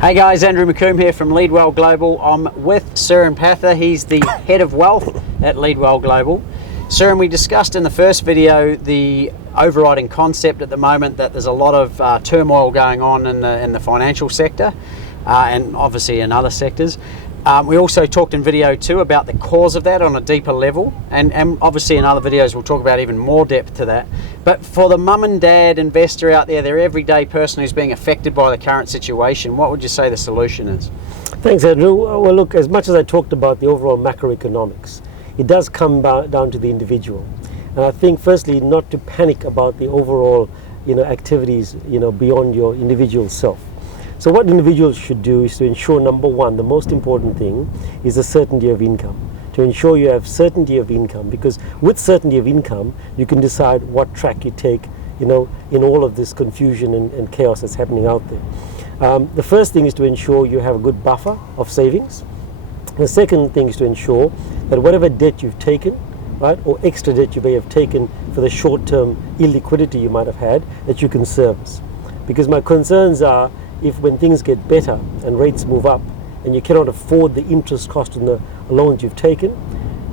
Hey guys, Andrew McComb here from LeadWell Global. I'm with Suren Pather. He's the head of wealth at LeadWell Global. Suren, we discussed in the first video the overriding concept at the moment that there's a lot of turmoil going on in the financial sector and obviously in other sectors. We also talked in video 2 about the cause of that on a deeper level, and obviously in other videos we'll talk about even more depth to that. But for the mum and dad investor out there, their everyday person who's being affected by the current situation, what would you say the solution is? Thanks, Andrew. Well, look, as much as I talked about the overall macroeconomics, it does come down to the individual. And I think firstly, not to panic about the overall activities beyond your individual self. So what individuals should do is to ensure, number one, the most important thing is the certainty of income. To ensure you have certainty of income, because with certainty of income, you can decide what track you take, in all of this confusion and chaos that's happening out there. The first thing is to ensure you have a good buffer of savings. The second thing is to ensure that whatever debt you've taken, right, or extra debt you may have taken for the short-term illiquidity you might have had, that you can service. Because my concerns are, if when things get better and rates move up and you cannot afford the interest cost on the loans you've taken,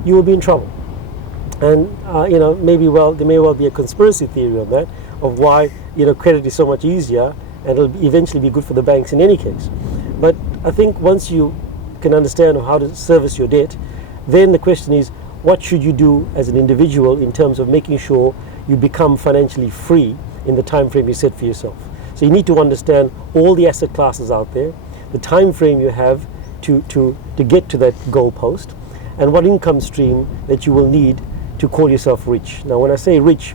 you will be in trouble. And there may well be a conspiracy theory on that of why credit is so much easier and it'll eventually be good for the banks in any case. But I think once you can understand how to service your debt, then the question is, what should you do as an individual in terms of making sure you become financially free in the time frame you set for yourself? So you need to understand all the asset classes out there, the time frame you have to get to that goal post, and what income stream that you will need to call yourself rich. Now, when I say rich,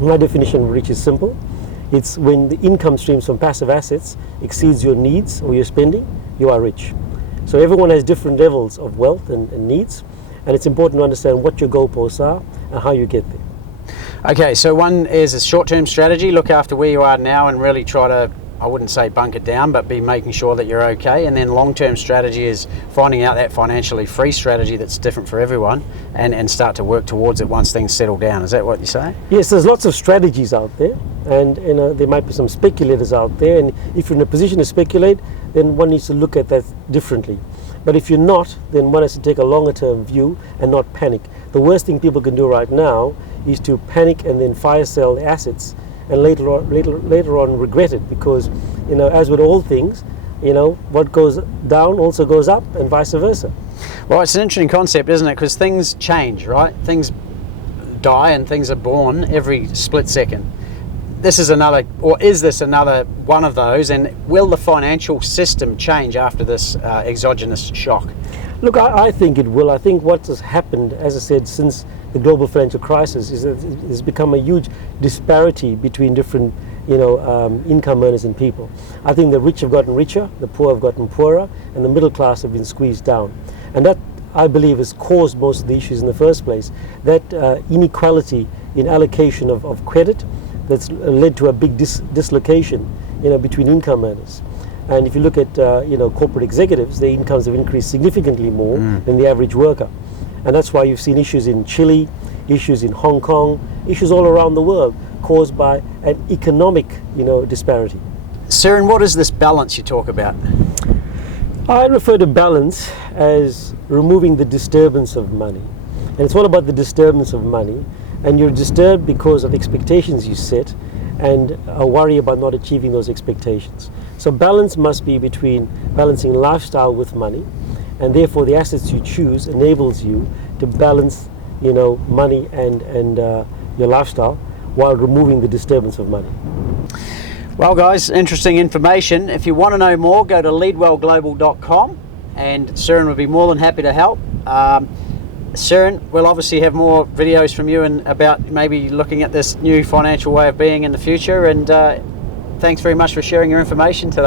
my definition of rich is simple. It's when the income streams from passive assets exceeds your needs or your spending, you are rich. So everyone has different levels of wealth and needs, and it's important to understand what your goalposts are and how you get there. Okay, so one is a short-term strategy, look after where you are now and really try to, I wouldn't say bunk it down, but be making sure that you're okay. And then long-term strategy is finding out that financially free strategy that's different for everyone and start to work towards it once things settle down. Is that what you say? Yes, there's lots of strategies out there, and there might be some speculators out there, and if you're in a position to speculate, then one needs to look at that differently. But if you're not, then one has to take a longer term view and not panic. The worst thing people can do right now is to panic and then fire sell the assets and later on regret it, because as with all things, what goes down also goes up and vice versa. Well, it's an interesting concept, isn't it? Because things change, right? Things die and things are born every split second. This is another, or is this another one of those, and will the financial system change after this exogenous shock? Look, I think it will. I think what has happened, as I said, since the global financial crisis is that it has become a huge disparity between different income earners and people. I think the rich have gotten richer, the poor have gotten poorer, and the middle class have been squeezed down. And that, I believe, has caused most of the issues in the first place. That inequality in allocation of credit that's led to a big dislocation between income earners. And if you look at corporate executives, their incomes have increased significantly more than the average worker. And that's why you've seen issues in Chile, issues in Hong Kong, issues all around the world caused by an economic disparity. Suren, what is this balance you talk about? I refer to balance as removing the disturbance of money. And it's all about the disturbance of money. And you're disturbed because of expectations you set and a worry about not achieving those expectations. So balance must be between balancing lifestyle with money, and therefore the assets you choose enables you to balance money and your lifestyle while removing the disturbance of money. Well guys, interesting information. If you want to know more, go to leadwellglobal.com and Suren would be more than happy to help. Suren, we'll obviously have more videos from you and about maybe looking at this new financial way of being in the future, and thanks very much for sharing your information today.